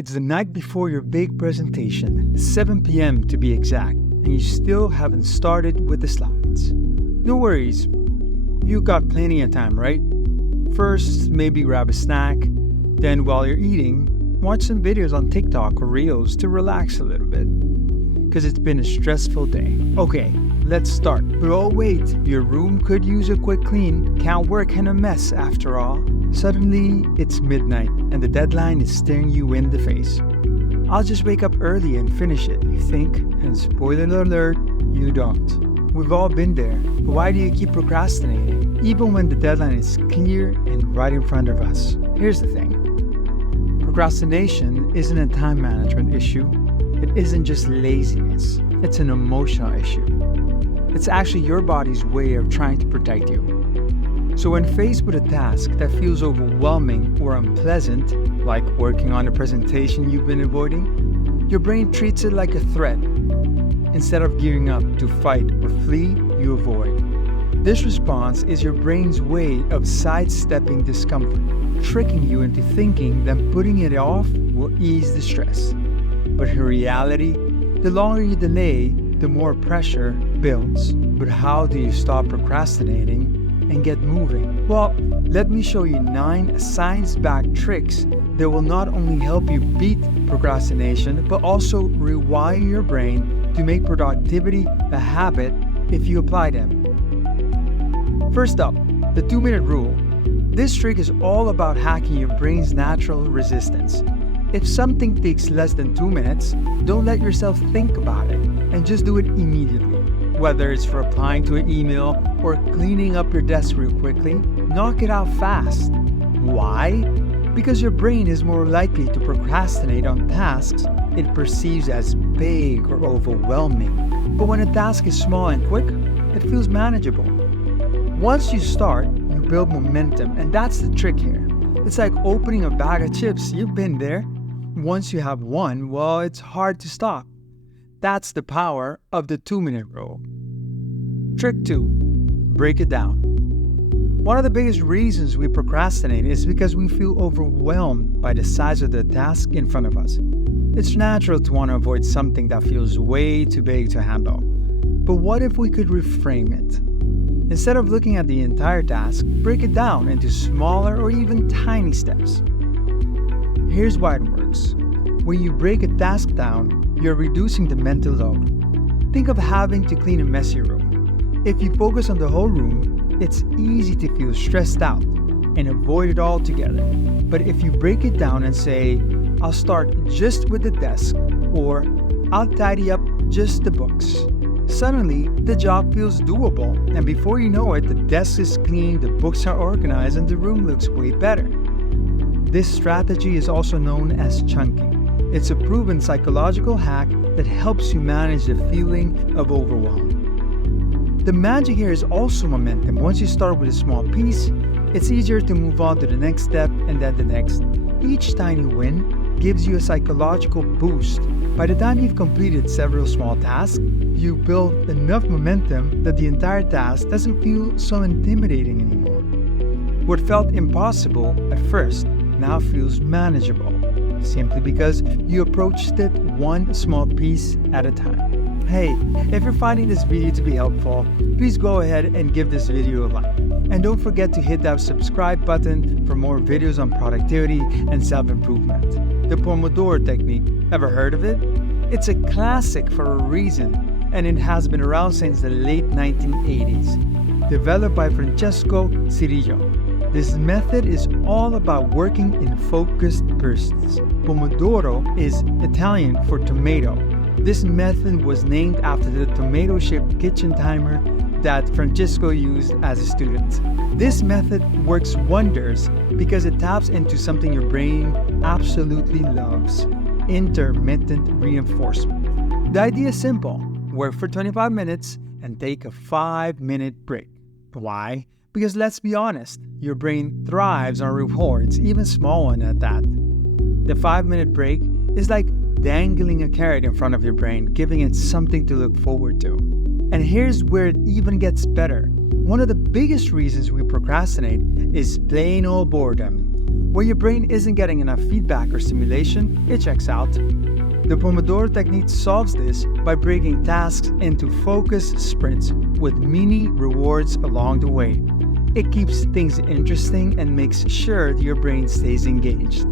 It's the night before your big presentation, 7 p.m. to be exact, and you still haven't started with the slides. No worries, you got plenty of time, right? First, maybe grab a snack, then while you're eating, watch some videos on TikTok or Reels to relax a little bit. Because it's been a stressful day. Okay, let's start. But oh wait, your room could use a quick clean, can't work in a mess after all. Suddenly, it's midnight and the deadline is staring you in the face. I'll just wake up early and finish it, you think, and spoiler alert, you don't. We've all been there, but why do you keep procrastinating, even when the deadline is clear and right in front of us? Here's the thing. Procrastination isn't a time management issue. It isn't just laziness. It's an emotional issue. It's actually your body's way of trying to protect you. So when faced with a task that feels overwhelming or unpleasant, like working on a presentation you've been avoiding, your brain treats it like a threat. Instead of gearing up to fight or flee, you avoid. This response is your brain's way of sidestepping discomfort, tricking you into thinking that putting it off will ease the stress. But in reality, the longer you delay, the more pressure builds. But how do you stop procrastinating and get moving? Well, let me show you 9 science-backed tricks that will not only help you beat procrastination, but also rewire your brain to make productivity a habit if you apply them. First up, the 2-minute rule. This trick is all about hacking your brain's natural resistance. If something takes less than 2 minutes, don't let yourself think about it and just do it immediately. Whether it's for replying to an email or cleaning up your desk real quickly, knock it out fast. Why? Because your brain is more likely to procrastinate on tasks it perceives as big or overwhelming. But when a task is small and quick, it feels manageable. Once you start, you build momentum, and that's the trick here. It's like opening a bag of chips. You've been there. Once you have one, well, it's hard to stop. That's the power of the 2-minute rule. Trick 2. Break it down. One of the biggest reasons we procrastinate is because we feel overwhelmed by the size of the task in front of us. It's natural to want to avoid something that feels way too big to handle. But what if we could reframe it? Instead of looking at the entire task, break it down into smaller or even tiny steps. Here's why it works. When you break a task down, you're reducing the mental load. Think of having to clean a messy room. If you focus on the whole room, it's easy to feel stressed out and avoid it altogether. But if you break it down and say, I'll start just with the desk, or I'll tidy up just the books, suddenly the job feels doable, and before you know it, the desk is clean, the books are organized, and the room looks way better. This strategy is also known as chunking. It's a proven psychological hack that helps you manage the feeling of overwhelm. The magic here is also momentum. Once you start with a small piece, it's easier to move on to the next step and then the next. Each tiny win gives you a psychological boost. By the time you've completed several small tasks, you build enough momentum that the entire task doesn't feel so intimidating anymore. What felt impossible at first now feels manageable, simply because you approached it one small piece at a time. Hey, if you're finding this video to be helpful, please go ahead and give this video a like. And don't forget to hit that subscribe button for more videos on productivity and self-improvement. The Pomodoro Technique, ever heard of it? It's a classic for a reason, and it has been around since the late 1980s. Developed by Francesco Cirillo. This method is all about working in focused bursts. Pomodoro is Italian for tomato. This method was named after the tomato-shaped kitchen timer that Francesco used as a student. This method works wonders because it taps into something your brain absolutely loves: intermittent reinforcement. The idea is simple: work for 25 minutes and take a 5-minute break. Why? Because let's be honest, your brain thrives on rewards, even small ones at that. The 5-minute break is like dangling a carrot in front of your brain, giving it something to look forward to. And here's where it even gets better. One of the biggest reasons we procrastinate is plain old boredom. When your brain isn't getting enough feedback or stimulation, it checks out. The Pomodoro Technique solves this by breaking tasks into focused sprints with mini rewards along the way. It keeps things interesting and makes sure that your brain stays engaged.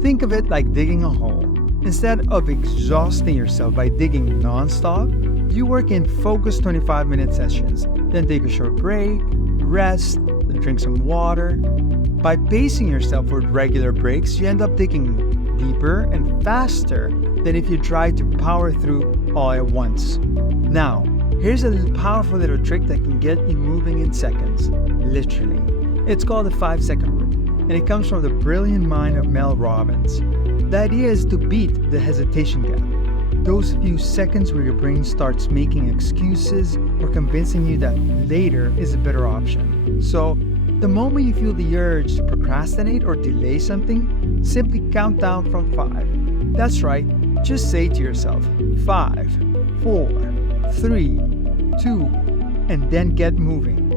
Think of it like digging a hole. Instead of exhausting yourself by digging non-stop, you work in focused 25-minute sessions, then take a short break, rest, then drink some water. By pacing yourself with regular breaks, you end up digging deeper and faster than if you try to power through all at once. Now, here's a powerful little trick that can get you moving in seconds, literally. It's called the 5-second rule, and it comes from the brilliant mind of Mel Robbins. The idea is to beat the hesitation gap. Those few seconds where your brain starts making excuses or convincing you that later is a better option. So, the moment you feel the urge to procrastinate or delay something, simply count down from 5. That's right, just say to yourself, 5, 4, 3, 2, and then get moving.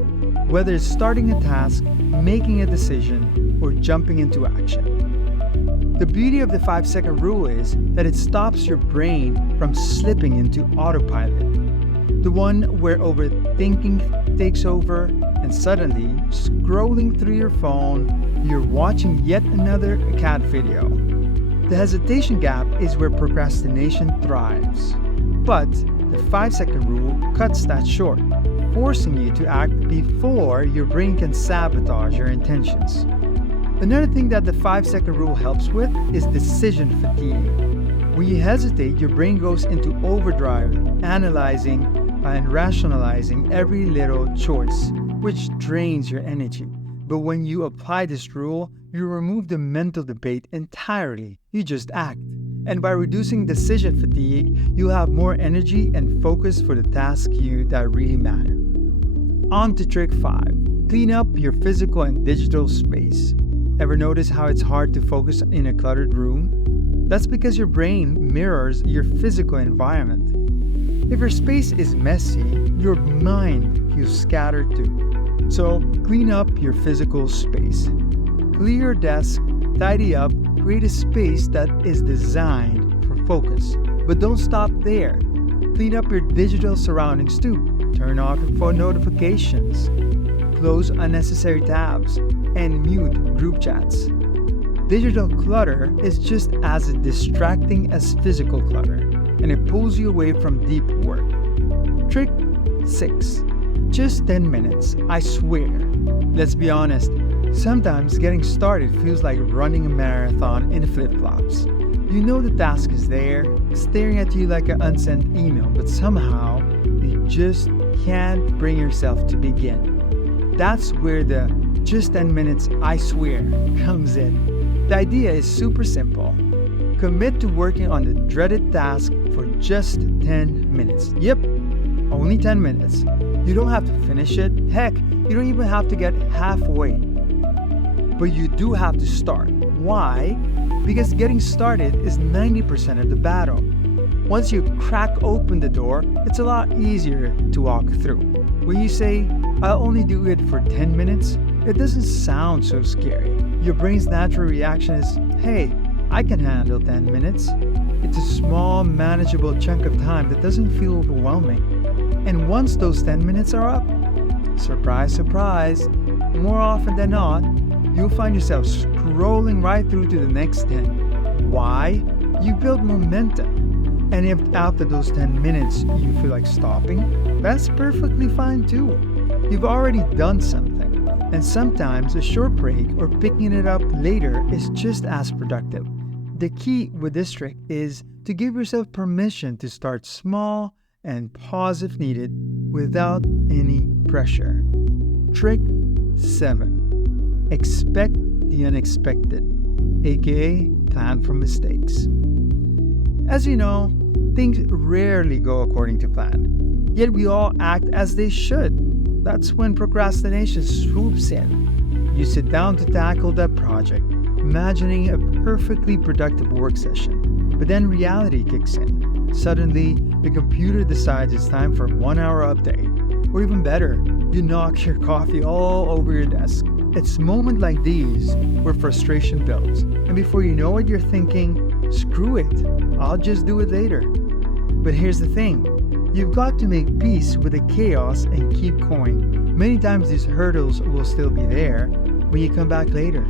Whether it's starting a task, making a decision, or jumping into action. The beauty of the 5-second rule is that it stops your brain from slipping into autopilot. The one where overthinking takes over and suddenly, scrolling through your phone, you're watching yet another cat video. The hesitation gap is where procrastination thrives. But the 5-second rule cuts that short, forcing you to act before your brain can sabotage your intentions. Another thing that the 5-second rule helps with is decision fatigue. When you hesitate, your brain goes into overdrive, analyzing and rationalizing every little choice, which drains your energy. But when you apply this rule, you remove the mental debate entirely. You just act. And by reducing decision fatigue, you'll have more energy and focus for the tasks that really matter. On to trick 5. Clean up your physical and digital space. Ever notice how it's hard to focus in a cluttered room? That's because your brain mirrors your physical environment. If your space is messy, your mind feels scattered too. So, clean up your physical space. Clear your desk, tidy up, create a space that is designed for focus. But don't stop there. Clean up your digital surroundings too. Turn off phone notifications, close unnecessary tabs, and mute group chats. Digital clutter is just as distracting as physical clutter, and it pulls you away from deep work. Trick 6. Just 10 minutes, I swear. Let's be honest, sometimes getting started feels like running a marathon in flip-flops. You know the task is there, staring at you like an unsent email, but somehow you just can't bring yourself to begin. That's where the just 10 minutes, I swear, comes in. The idea is super simple. Commit to working on the dreaded task for just 10 minutes. Yep, only 10 minutes. You don't have to finish it. Heck, you don't even have to get halfway. But you do have to start. Why? Because getting started is 90% of the battle. Once you crack open the door, it's a lot easier to walk through. When you say, I'll only do it for 10 minutes, it doesn't sound so scary. Your brain's natural reaction is, hey, I can handle 10 minutes. It's a small, manageable chunk of time that doesn't feel overwhelming. And once those 10 minutes are up, surprise, surprise, more often than not, you'll find yourself scrolling right through to the next 10. Why? You build momentum. And if after those 10 minutes you feel like stopping, that's perfectly fine too. You've already done something. And sometimes a short break or picking it up later is just as productive. The key with this trick is to give yourself permission to start small and pause if needed without any pressure. Trick 7. Expect the unexpected, aka plan for mistakes. As you know, things rarely go according to plan, yet we all act as they should. That's when procrastination swoops in. You sit down to tackle that project, imagining a perfectly productive work session, but then reality kicks in. Suddenly, the computer decides it's time for a 1-hour update. Or even better, you knock your coffee all over your desk. It's moments like these where frustration builds, and before you know it, you're thinking, screw it, I'll just do it later. But here's the thing, you've got to make peace with the chaos and keep going. Many times these hurdles will still be there when you come back later.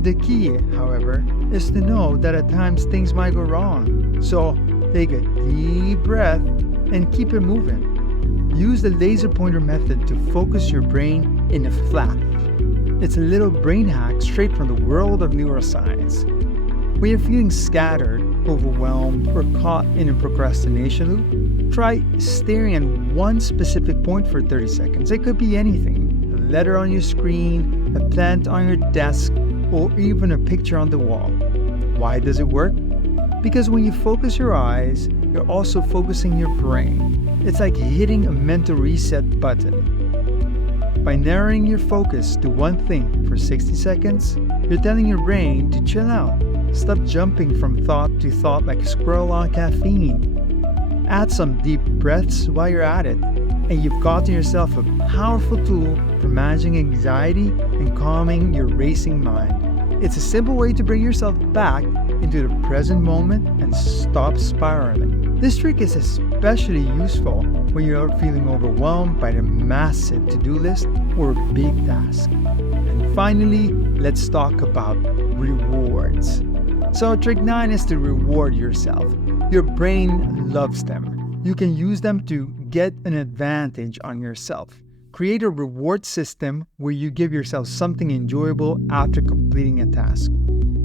The key, however, is to know that at times things might go wrong. So take a deep breath and keep it moving. Use the laser pointer method to focus your brain in a flash. It's a little brain hack straight from the world of neuroscience. When you're feeling scattered, overwhelmed, or caught in a procrastination loop, try staring at one specific point for 30 seconds. It could be anything: a letter on your screen, a plant on your desk, or even a picture on the wall. Why does it work? Because when you focus your eyes, you're also focusing your brain. It's like hitting a mental reset button. By narrowing your focus to one thing for 60 seconds, you're telling your brain to chill out. Stop jumping from thought to thought like a squirrel on caffeine. Add some deep breaths while you're at it, and you've gotten yourself a powerful tool for managing anxiety and calming your racing mind. It's a simple way to bring yourself back into the present moment and stop spiraling. This trick is especially useful when you're feeling overwhelmed by the massive to-do list or big task. And finally, let's talk about rewards. So trick 9 is to reward yourself. Your brain loves them. You can use them to get an advantage on yourself. Create a reward system where you give yourself something enjoyable after completing a task.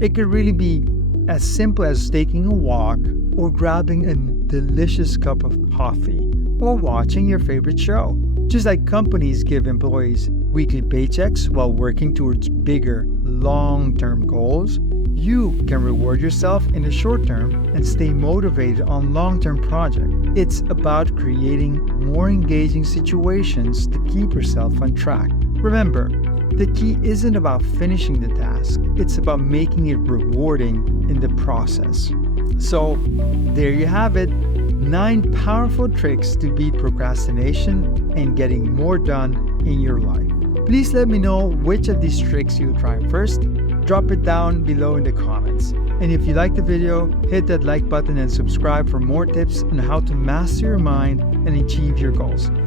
It could really be as simple as taking a walk, or grabbing a delicious cup of coffee, or watching your favorite show. Just like companies give employees weekly paychecks while working towards bigger, long-term goals, you can reward yourself in the short term and stay motivated on long-term projects. It's about creating more engaging situations to keep yourself on track. Remember, the key isn't about finishing the task, it's about making it rewarding in the process. So, there you have it, 9 powerful tricks to beat procrastination and getting more done in your life. Please let me know which of these tricks you'll try first. Drop it down below in the comments. And if you like the video, hit that like button and subscribe for more tips on how to master your mind and achieve your goals.